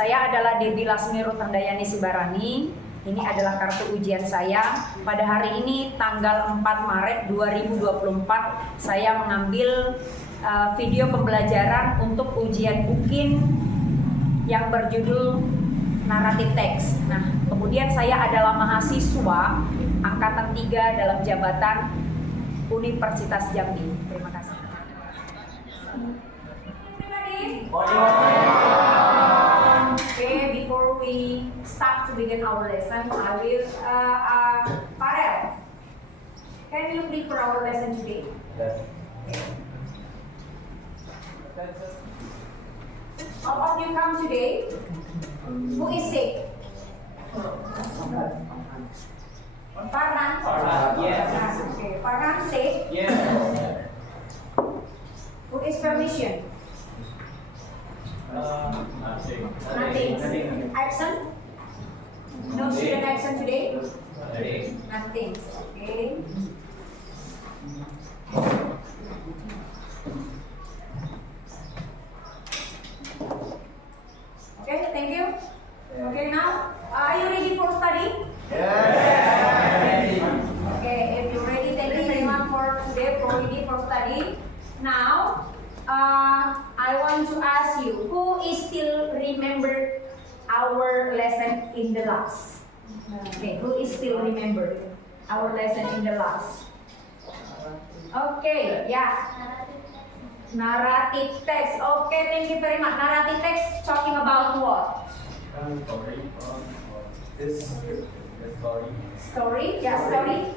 Saya adalah Debbie Lasmi Ruthandayani Sibarani. Ini adalah kartu ujian saya. Pada hari ini tanggal 4 Maret 2024 saya mengambil video pembelajaran untuk ujian UKIN yang berjudul naratif teks. Nah, kemudian saya adalah mahasiswa angkatan 3 dalam jabatan Universitas Jambi. Terima kasih. Okay, before we start to begin our lesson, I will Farel, can you please for our lesson today? Yes. All of you come today. Who is sick? Farhan. Yes. Okay, Farhan sick. Yes. Who is permission? Nothing. Absent? No student absent today? Nothing. Okay. Okay, thank you. Okay, now, are you ready for study? Yes. Okay, if you're ready, thank you very much for today, for ready for study. Now, I want to ask you, who is still remember our lesson in the last? Okay, who is still remember our lesson in the last? Okay, yeah. Narrative text. Okay, thank you very much. Narrative text talking about what? Story. Yeah,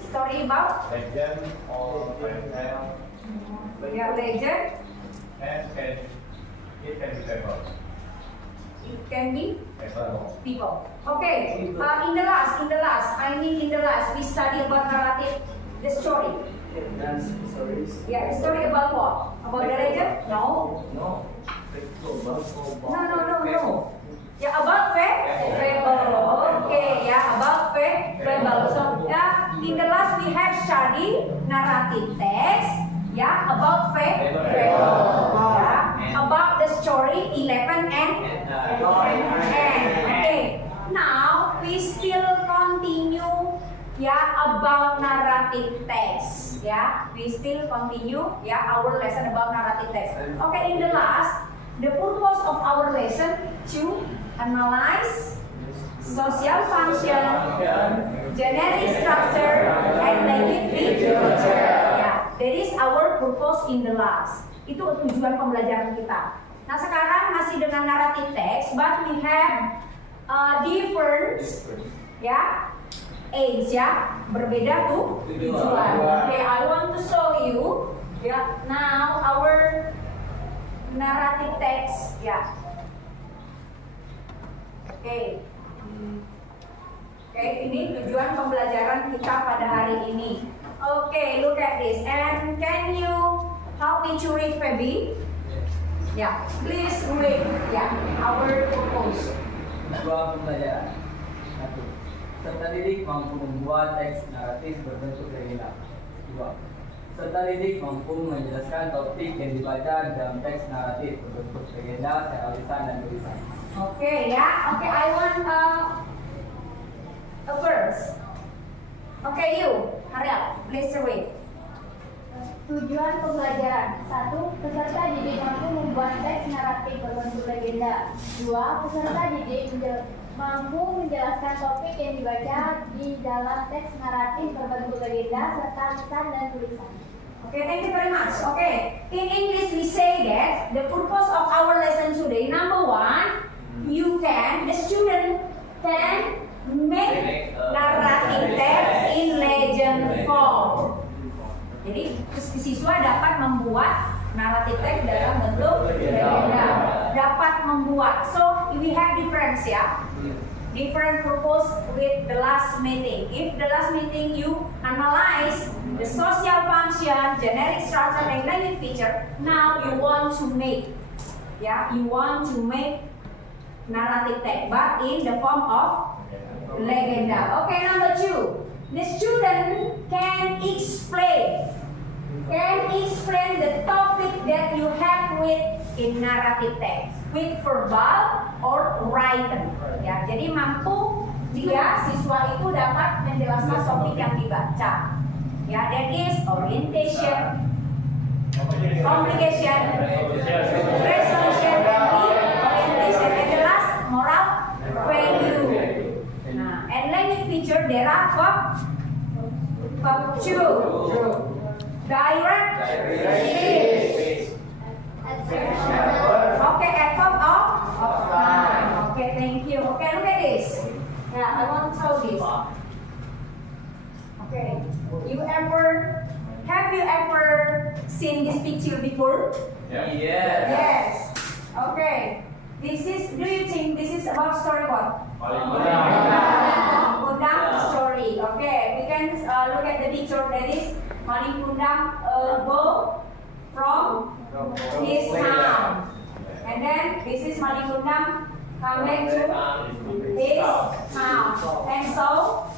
story about? Legend or fairy tale. Yeah, legend. And it can be paper. It can be Paper. people. Okay. In the last, we study about narrative, the story. Dance stories. Yeah, the story about what? About the legend? No. No. No. Yeah, about fable. Okay, yeah, about fable. So, yeah, in the last we have study narrative text. Yeah, about fable. Yeah, about the story 11 and 10. Okay. Now we still continue. Yeah, about narrative text. Yeah, we still continue. Yeah, our lesson about narrative text. Okay, in the last, the purpose of our lesson to analyze social function, generic structure, and language feature. Yeah, that is our purpose in the last. Itu tujuan pembelajaran kita. Nah, sekarang masih dengan narrative text, but we have different, ya, aims, ya, berbeda tuh tujuan. Okay, I want to show you, ya, now our narrative text, ya. Oke, ini tujuan pembelajaran kita pada hari ini. Oke, look at this. And can you help me to read, Feby? Ya, please read. Ya, our purpose. Dua pembelajaran. 1. Peserta didik mampu membuat teks naratif berbentuk legenda. 2. Peserta didik mampu menjelaskan topik yang dibaca dalam teks naratif berbentuk legenda secara lisan dan tulisan. Okay, yeah. Okay, I want a verse. Okay, you, hurry up. Please read. Tujuan pembelajaran. 1. Peserta didik mampu membuat teks naratif berbentuk legenda. 2. Peserta didik mampu menjelaskan topik yang dibaca di dalam teks naratif berbentuk legenda serta lisan dan tulisan. Okay, thank you very much. Okay, in English we say that the purpose of our lesson today, number 1, the student can make narrative text in legend form. Jadi siswa dapat membuat naratif teks dalam bentuk legenda. Dapat membuat. So we have difference, ya. Different purpose with the last meeting. If the last meeting you analyze the social function, generic structure, and language feature, now you want to make, you want to make narrative text, but in the form of legenda. Okay, number 2, the student can explain the topic that you have with in narrative text with verbal or writing. enlighten. Ya, jadi mampu dia siswa itu dapat menjelaskan topik yang dibaca. Ya, that is orientation, communication, resolution, and orientation. And the last, moral value. Nah, and language feature there are verb to, direct, speech. Okay, adverb of time. Okay, thank you. Okay, look at this. Yeah, I want to show this. Okay, have you ever seen this picture before? Yes. Okay. Do you think this is about story what? Malin Kundang story. Okay, we can look at the picture. That is Malin Kundang go from his town, and then this is Malin Kundang come back to his town, and so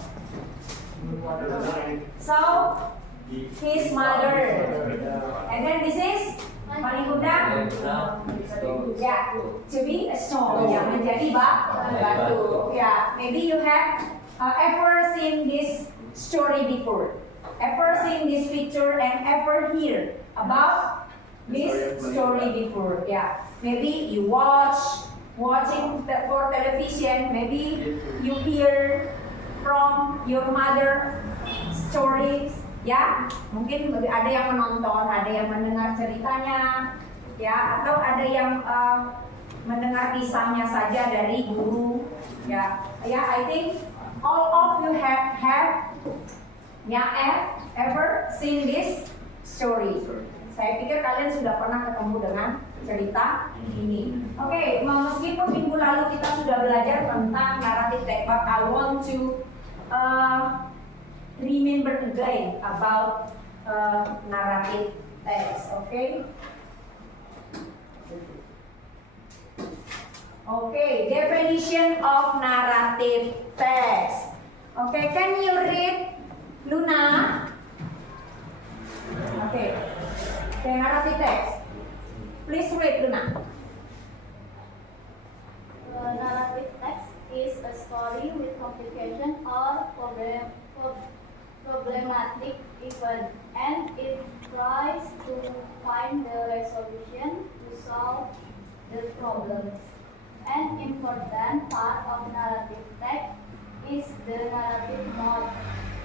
his mother, and then this is Malin Kundang, ya, to be a stone, yang menjadi batu. Ya, maybe you have ever seen this story before, ever seen this picture, and ever hear about this story before. Ya, maybe you watching for television, maybe you hear from your mother stories. Ya, mungkin ada yang menonton, ada yang mendengar ceritanya, ya, atau ada yang mendengar kisahnya saja dari guru, ya. I think all of you have ever seen this story. Saya pikir kalian sudah pernah ketemu dengan cerita ini. Oke, meskipun minggu lalu kita sudah belajar tentang narrative text, but I want to remember again about narrative text. Okay. Okay, definition of narrative text. Okay, can you read, Luna? Okay, narrative text. Please read, Luna. Narrative text is a story with complication or problematic event, and it tries to find the resolution to solve the problems. An important part of narrative text is the narrative mode,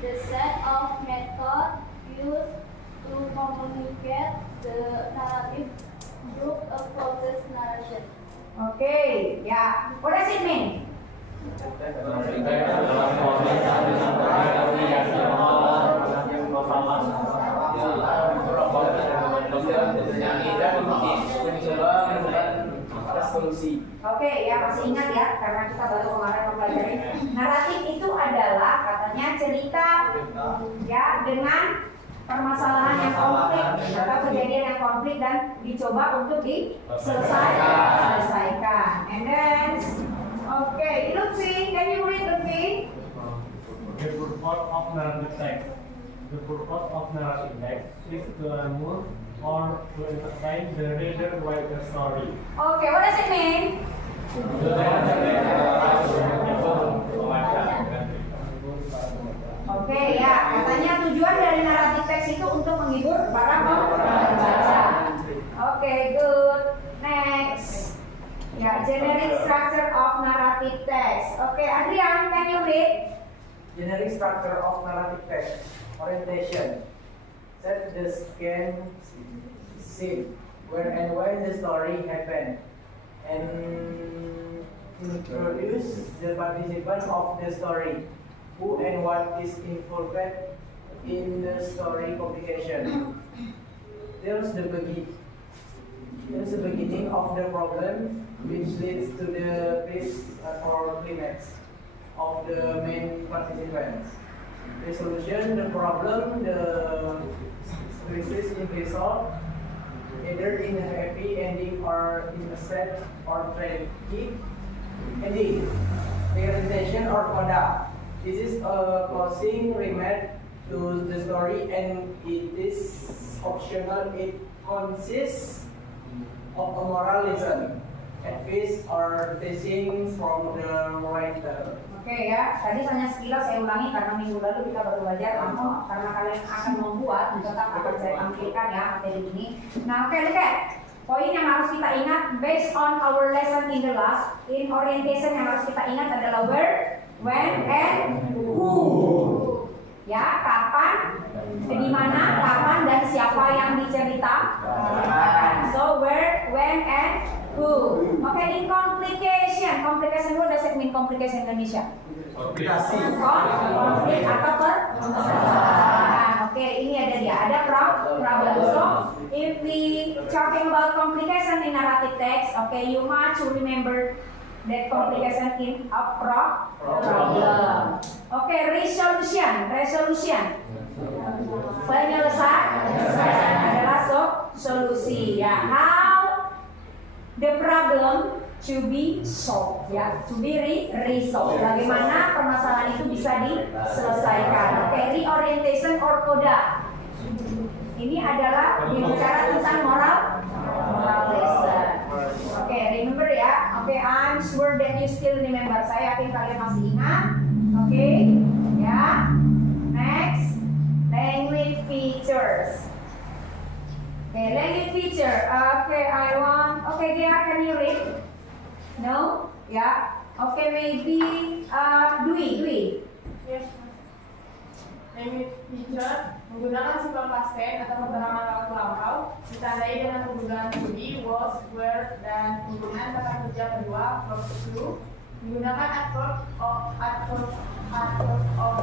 the set of methods used to communicate the narrative through a process narration. Okay, yeah. What does it mean? Oke, ya masih ingat ya, karena kita baru kemarin mempelajari. Naratif itu adalah katanya cerita ya dengan permasalahan yang konflik atau kejadian yang konflik dan dicoba untuk diselesaikan. And then, okay, Lutfi, can you read Lutfi? The purpose of narrative text. The purpose of narrative text is to move or to entertain the reader with the story. Okay, what does it mean? Oke, ya, katanya tujuan dari naratif teks itu untuk menghibur para pembaca. Oke, good. Next. Ya, generic structure of narrative text. Oke, Adrian, can you read? Generic structure of narrative text. Orientation. Set the scene where and when the story happened, and introduce the participant of the story, who and what is involved in the story communication. There's the beginning of the problem, which leads to the base or climax of the main participants. Resolution the problem, the crisis is resolved either in a happy ending or in a sad or tragic ending. Realization or coda. This is a closing remark to the story, and it is optional. It consists of a moral lesson. advice or teaching from the writer. Oke ya, tadi hanya sekilas saya ulangi karena minggu lalu kita baru belajar, namun karena kalian akan membuat, tetap akan saya tampilkan ya materi ini. Nah oke, lihat poin yang harus kita ingat based on our lesson in the last, in orientation yang harus kita ingat adalah where, when, and who. Ya, kapan, di mana, kapan, dan siapa yang diceritakan. So where, when, and who. Oke, in complication. Complication, what does it mean complication in Indonesia? Konflik atau permasalahan. Oke, ini ada dia, ada problem. So, if we talking about complication in narrative text, okay, you must remember that complication in a problem. Oke, resolution. Penyelesaian adalah solusi. Ya, how the problem to be solved, ya, to be resolved. Bagaimana permasalahan itu bisa diselesaikan. Oke, reorientation or coda. Ini adalah bicara tentang moral lesson. Oke, remember ya. Oke, I'm sure that you still remember. Saya yakin kalian masih ingat. Oke, ya. Next, language features. Okay, language feature. Okay, I want. Okay, Gia, can you read? No? Yeah. Okay, maybe Dwi. Yes. Language feature menggunakan simple past tense atau keterangan waktu lampau ditandai dengan penggunaan to be, was, were, dan penggunaan kata kerja kedua verb to. Menggunakan adverb of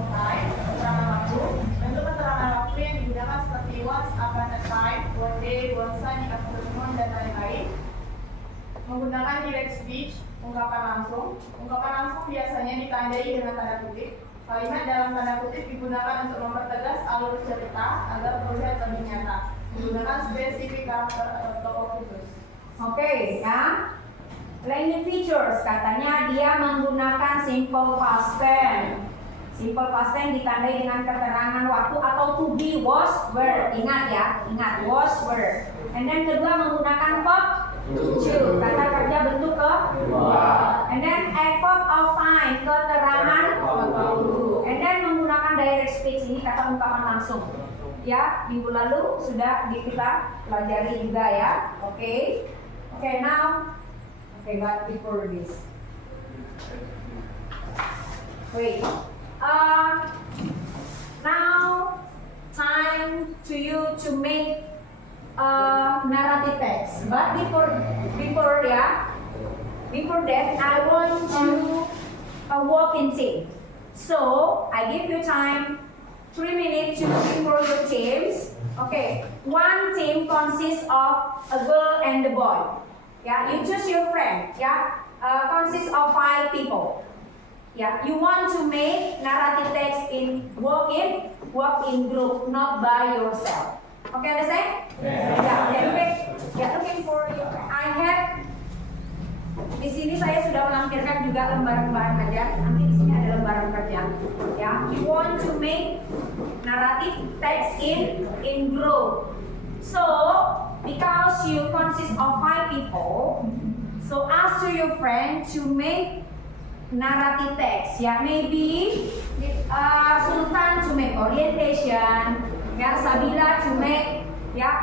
time, keterangan waktu. Bentuk keterangan waktu yang digunakan seperti once upon a time, one day, one sunny afternoon, dan lain-lain. Menggunakan direct speech, ungkapan langsung. Ungkapan langsung biasanya ditandai dengan tanda kutip. Kalimat dalam tanda kutip digunakan untuk mempertegas alur cerita agar terlihat lebih nyata. Menggunakan spesifik karakter atau tokoh khusus. Oke, ya. Language features katanya dia menggunakan simple past tense. Simple past tense ditandai dengan keterangan waktu atau to be, was, were. Ingat ya, ingat was, were. And then kedua menggunakan verb to, kata kerja bentuk ke. And then adverb of time, keterangan waktu. And then menggunakan direct speech, ini kata ungkapan langsung. Ya, minggu lalu sudah kita pelajari juga ya. Oke. Oke, now. Okay, but before this. Wait. Now time to you to make narrative text. But before that, I want you work in team. So I give you time 3 minutes to looking for your teams. Okay, one team consists of a girl and a boy. Yeah, you choose your friend. Yeah, consists of 5 people. Yeah, you want to make narrative text in work in group, not by yourself. Okay, understand? Yeah, looking for you. I have di sini saya sudah melampirkan juga lembaran kerja. Nanti di sini ada lembaran kerja. Ya, you want to make narrative text in group. So, because you consist of 5 people, so ask to your friend to make narrative text. Ya, maybe Sultan to make orientation, ya, Sabila to make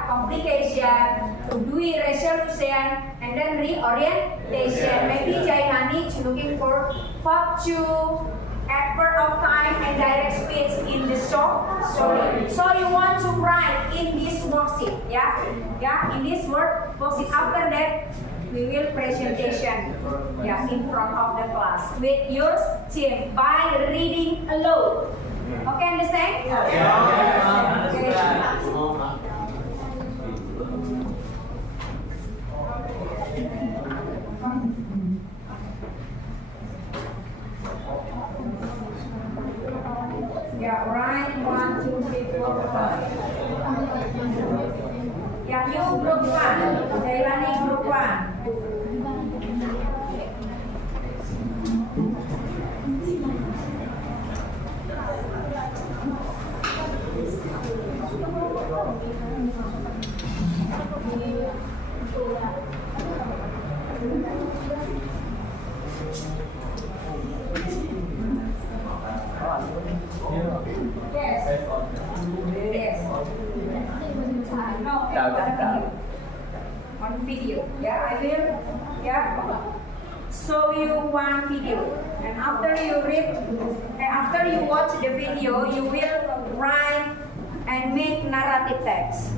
complication, Dwi resolution, and then reorientation. Maybe Jailani to looking for verb to, adverb of time, and direct speech in the short story. So you want to write in this worksheet, in this worksheet. After that, we will presentation, in front of the class with your team by reading alone. Okay, understand? Okay. Yeah, right. 1, 2, 3, 4, 5. Yeah, you group 1. Jailani group 1. Yes. Yes. No, on video. Yeah, I will. Yeah. Show you one video, and after you read, and after you watch the video, you will write and make narrative text.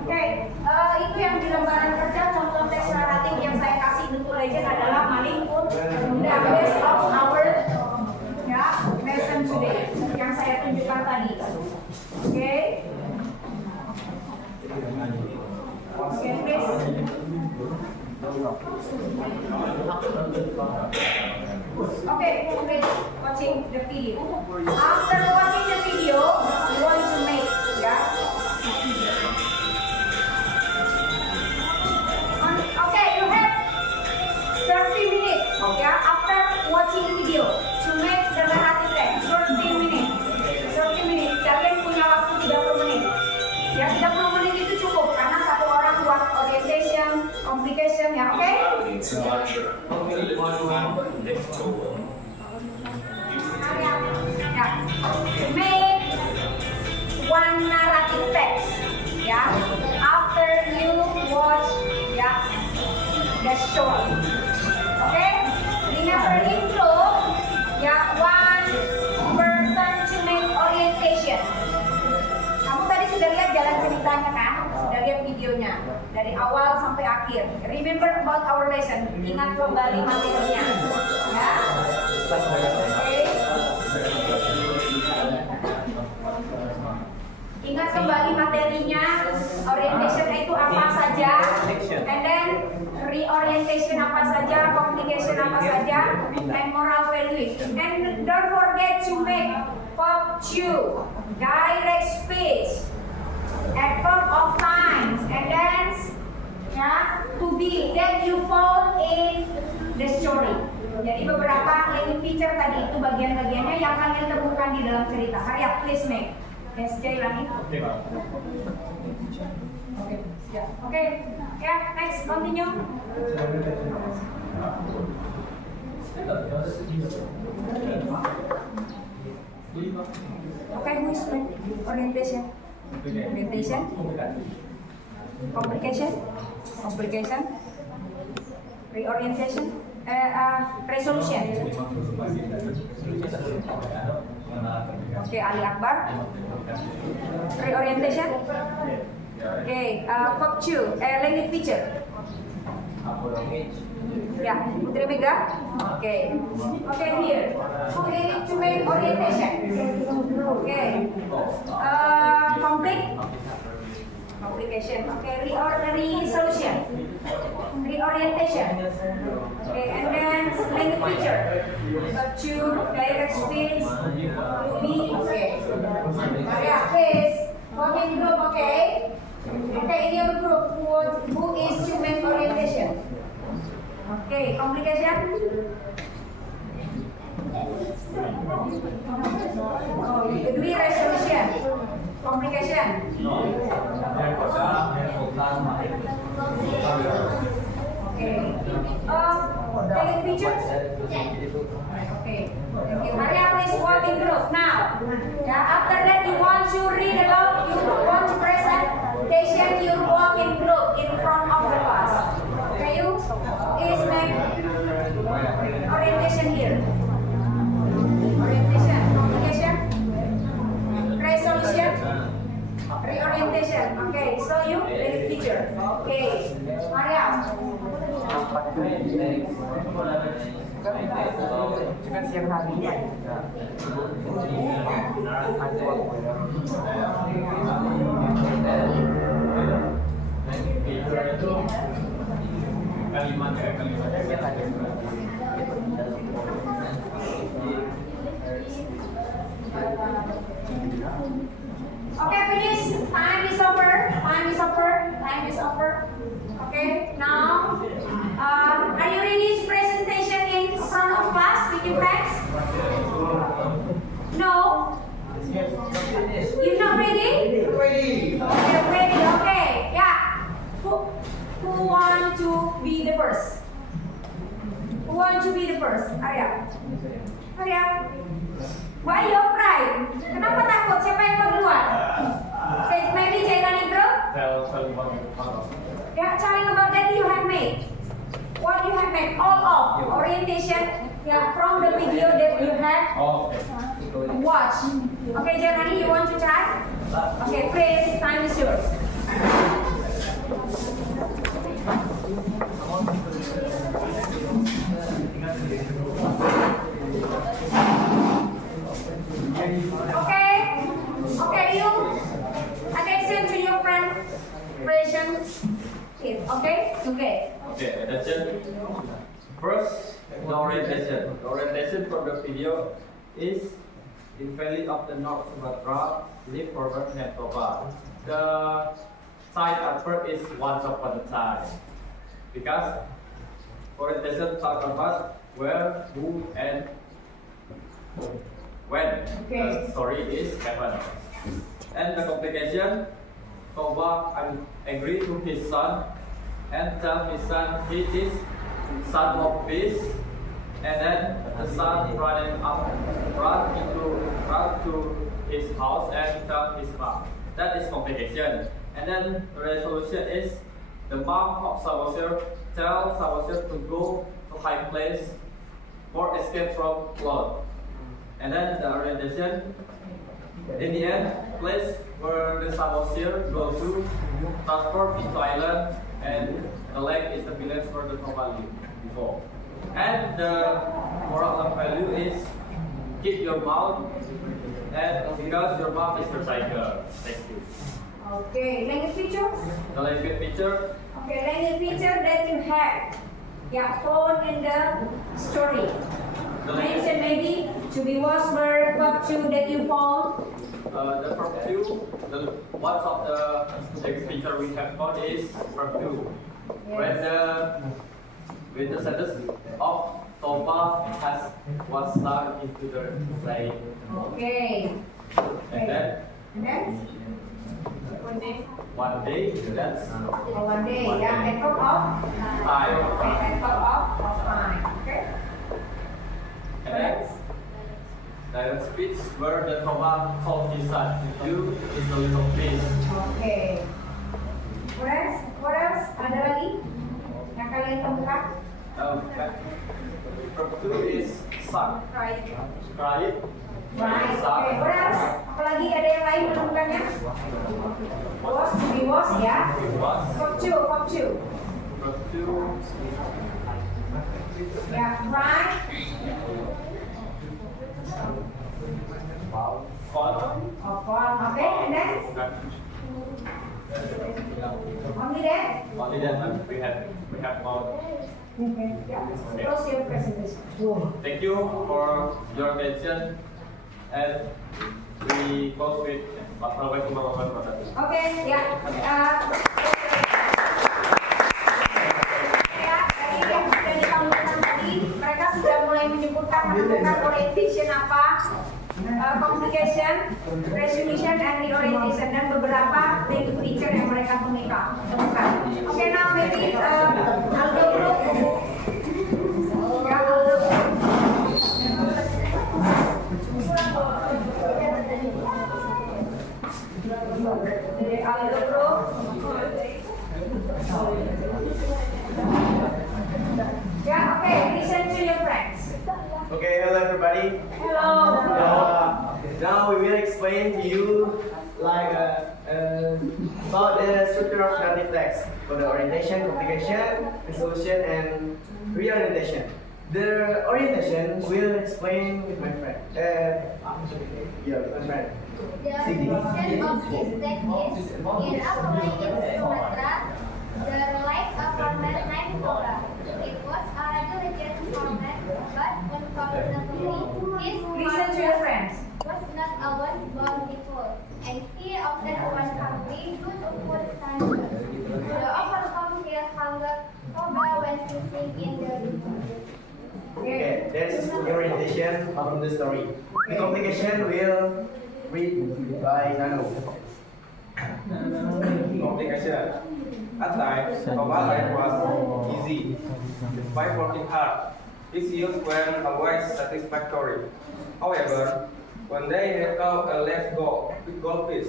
Oke, itu yang di lembaran kerja contoh teks naratif yang saya kasih untuk legend adalah maling pun the best of our ya lesson today yang saya tunjukkan tadi. Oke. Oke, please. Okay, please watching the video. After watching the video, you want to make, yeah. Okay, you have 30 minutes, yeah. After watching video, to make the narrative text. 30 minutes. 30 minutes. Kalian punya waktu 30 menit. Ya, 30 menit itu cukup karena satu orang buat orientation, complication, ya, oke? Ya, make one narrative text, ya. After you watch, ya, the show, oke? Never include, ya, one person to make orientation. Kamu tadi sudah lihat jalan ceritanya kan? Sudah lihat videonya dari awal sampai akhir. Remember about our lesson. Ingat kembali materinya. Ya. Okay. Ingat kembali materinya. Orientation itu apa saja? And then reorientation apa saja? Communication apa saja? And moral values. And don't forget to make FOB2, direct speech, adverb of times, and then ya, to be that you found in the story. Jadi beberapa language feature tadi itu bagian-bagiannya yang kalian temukan di dalam cerita. Hurry up, please make. SJ lagi. Oke, ya, next, continue. Okay, who is my orientation? Orientation, complication, reorientation, resolution. Okay, Ali Akbar. Reorientation. Okay, FOB2, language feature. Ya, Putri Mega. Okay. Okay, here. Who need to make orientation? Okay. Complication. Okay, resolution. Reorientation. Okay, and then language feature. FOB2, direct speech. Okay. Maria, please. Working group, okay? Okay, in your group, who is to make orientation? Okay, complication. Oh, do resolution. Complication. Okay. Taking pictures. Okay. Thank you. Maria, please work in group now. Yeah, after that, you want to read aloud. You want to presentation. You walk in group in front of the class. Okay, you is make orientation here. Orientation, communication, resolution, reorientation. Okay, so you the teacher. Okay, Maria. Kan siang hari. Okay, finish. Time is over. Time is over. Okay, now, are you ready to presentation in front of class with your friends? No? You're not ready? Ready. Okay, ready, okay, yeah. Who want to be the first? Who want to be the first? Hurry up. Hurry up. Why you afraid? Kenapa takut? Siapa yang mau duluan? Okay, maybe Jailani bro? Yeah, telling about that you have made. What you have made, all of orientation, yeah, from the video that you have watched. Okay, Jailani, you want to try? Okay, please, time is yours. Okay, you attention to your friend present. Okay. Okay, attention. First, the orientation. The orientation from the video is in Valley of the North Sumatra, live forward and forward. The side at first is once upon a time, because orientation talk about where, who, and when Okay. the story is happened. And the complication, Toba angry to his son and tell his son he is son of peace, and then the son run to his house and tell his mom. That is complication. And then the resolution is the mom of Savasir tell Savasir to go to high place for escape from flood. And then the orientation, in the end, place where the Savasir go to transport into island, and the lake is the village where the Toba lived before. And the moral of value is keep your mouth, and because your mouth is your tiger. Thank you. Okay, language features. The language picture. Okay, language feature that you have. Yeah, found in the story. Mention maybe to be was verb, verb two that you found. The verb two, the one of the language feature we have found is verb two. When the sentence of Toba was stuck into the lake. Okay. And then one day, that's One day, yeah, and verb of time. okay, and verb of time. Okay. And then the speech where the Toba told his son, you is the little fish. Okay. What else? Ada lagi yang kalian temukan? Verb two is suck. Right. Right? Right. Suck. Okay. What else? Apalagi ada yang lain menemukannya? Was, to be was, ya. Was. Verb two. Verb two. Yeah, right. Fun. Okay, and then only that. Only then we have found. Okay. Yeah. Close your presentation. Thank you for your attention, and we close with Assalamualaikum warahmatullahi wabarakatuh. Okay, ya. Ya, tadi yang sudah ditampilkan tadi, mereka sudah mulai menyebutkan orientation apa, communication, resolution, and reorientation, dan beberapa language feature yang mereka temukan. Oke, now maybe Aldo Group. Ya, Aldo Group. Jadi Aldo Group. Yeah, okay, listen to your friends. Okay, hello everybody. Hello. Now we will explain to you like about the structure of narrative text for the orientation, complication, resolution, and reorientation. The orientation will explain with my friend. My friend. The position of this text is in a colony in Sumatra, the lake of former named Toba. It was already legend format, but unfortunately, his Listen to your friends. was not a one born before, and he often one hungry due to food standards. The overall Okay, that's the orientation of the story. The complication will read by Nano. Complication. At times, mobile life was easy. Despite working hard, its use went always satisfactory. However, one day he caught a less goldfish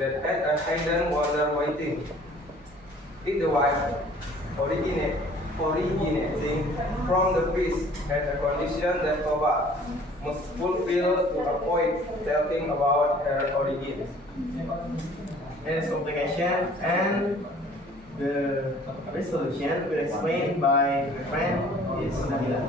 that had a hidden water waiting. It the wife originating from the fish had a condition that Koba must fulfill to avoid telling about her origins. That's complication, and the resolution will explained by my friend is Nabila.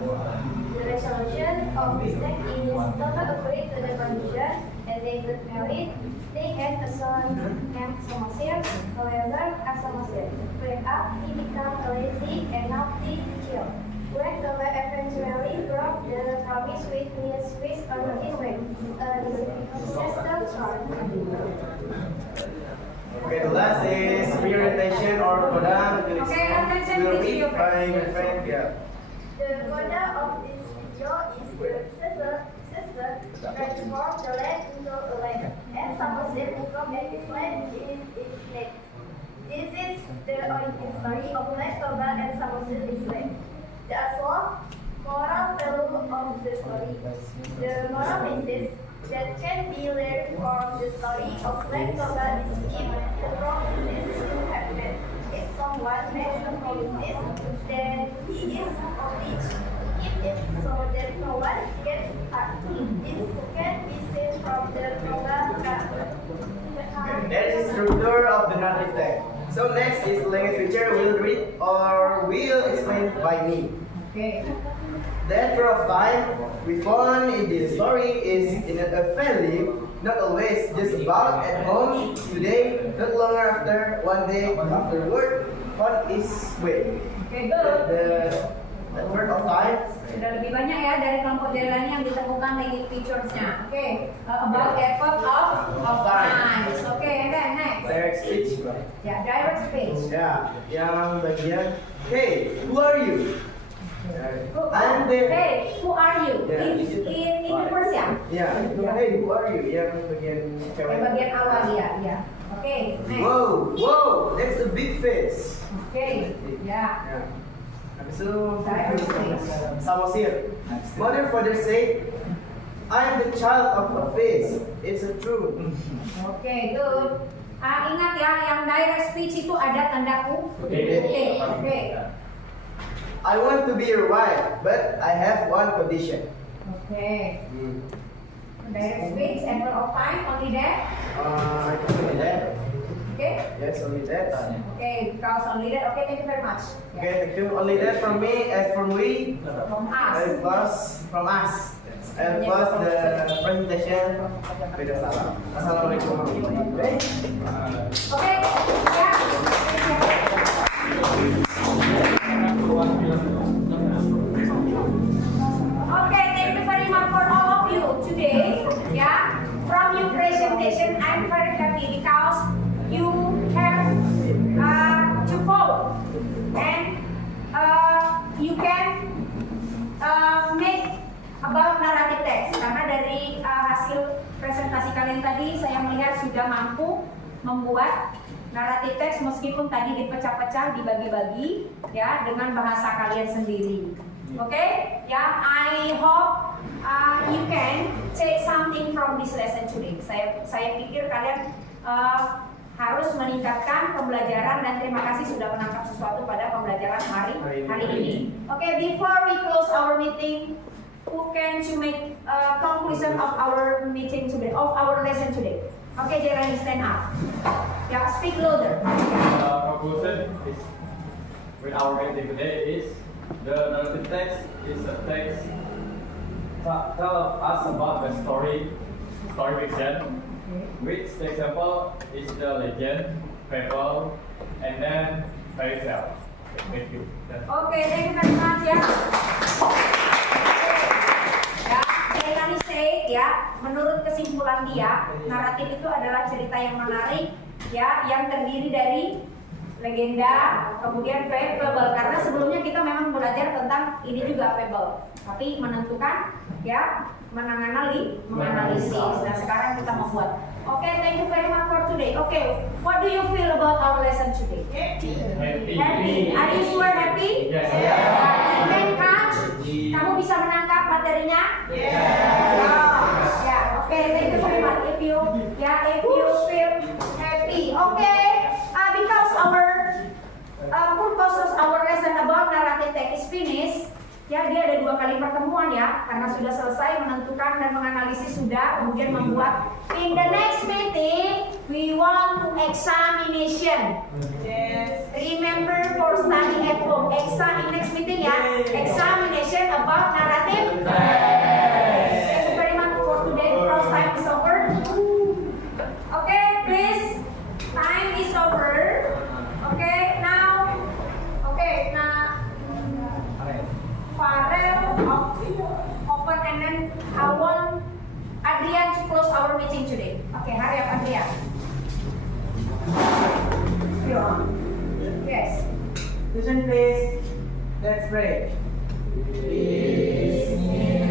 The resolution of this text is total according to the condition, and they got married. They had a son named Samasir. However, as Samasir grew up, he became a lazy and naughty child. When Koba eventually broke the promise with his Swiss origin ring, a disaster started. Okay, the last is reorientation or coda. Okay, attention Will please, read your by my friend. Yeah. The coda of this video is the sister transform the land into a lake, and Samoset become a land in its lake. This is the origin story of Lake Koba and Samoset is lake. The actual moral value of the story. The moral message that can be learned from the story of Lake Koba is if the promises to happen. If someone makes a promise, then he is obliged to keep it so that no one gets hurt. This can be seen from the Koba character. That is the structure of the narrative text. So next is language feature will read or will explain by me. Okay. That period of time we found in the story is in a family, not always just about at home today, not longer after one day after work on its way. Okay, good. The word of time. Sudah lebih banyak ya dari kelompok jalan yang ditemukan language features-nya. Oke, about the effort of times. Oke, and then next. Direct speech. Ya, direct speech. Ya, yang bagian hey, who are you? I'm there. Hey, who are you? Yeah. In universe ya? Ya, itu hey, who are you? Yang bagian cewek. Yang bagian awal ya. Oke, next. Whoa, that's a big fish. Oke, ya. Ya. Habis itu Direct speech. Samosir. Mother father say, I'm the child of a fish. It's a truth. Oke, good. Ingat ya, yang direct speech itu ada tanda kutip. Oke. I want to be your wife, but I have one condition. Oke. Direct speech, effort of time, only that. Only that. Okay. Yes, only that. Okay, because only that. Okay, thank you very much. Okay, thank you. Only that from me, and from we, From us. and plus from us, and plus the presentation. Beda salam. Assalamualaikum warahmatullahi wabarakatuh. Okay. Ya. Okay, thank you very much for all of you today. Yeah, from your presentation, I'm very happy because you have to follow and you can make about narrative text. Karena dari hasil presentasi kalian tadi, saya melihat sudah mampu membuat naratif teks meskipun tadi dipecah-pecah, dibagi-bagi ya dengan bahasa kalian sendiri. Oke? Ya, I hope you can take something from this lesson today. Saya pikir kalian harus meningkatkan pembelajaran dan terima kasih sudah menangkap sesuatu pada pembelajaran hari ini. Oke, before we close our meeting, who can to make conclusion of our meeting today, of our lesson today? Okay, Jeremy, stand up. Yeah, speak louder. Conclusion is with our meeting today is the narrative text is a text tell us about the story fiction, which the example is the legend, fable, and then fairy tale. Thank you. Okay, thank you very much ya. Ya, Jelani say ya, menurut kesimpulan dia, naratif itu adalah cerita yang menarik ya, yang terdiri dari legenda, kemudian fable. Karena sebelumnya kita memang belajar tentang ini juga fable. tapi menentukan, ya, menganalisis. Nah, sekarang kita membuat. Oke, thank you very much for today. Oke, what do you feel about our lesson today? Happy. Are you sure happy? Yes. Then catch. Kamu bisa menangkap materinya? Ya, oke, thank you very much. If you feel happy, because our purpose our lesson about narrative text is finished. Ya, dia ada 2 kali pertemuan ya, karena sudah selesai menentukan dan menganalisis sudah, kemudian membuat. In the next meeting, we want to examination. Yes. Remember for study at home. Exam in next meeting ya. Examination about narrative. Thank you very much for today. Because time is over. Okay, please. Time is over. Okay, now. Farel open and then I want Adrian to close our meeting today. Okay, hurry up, Adrian. Yes. Listen please. Let's pray. Bismillah.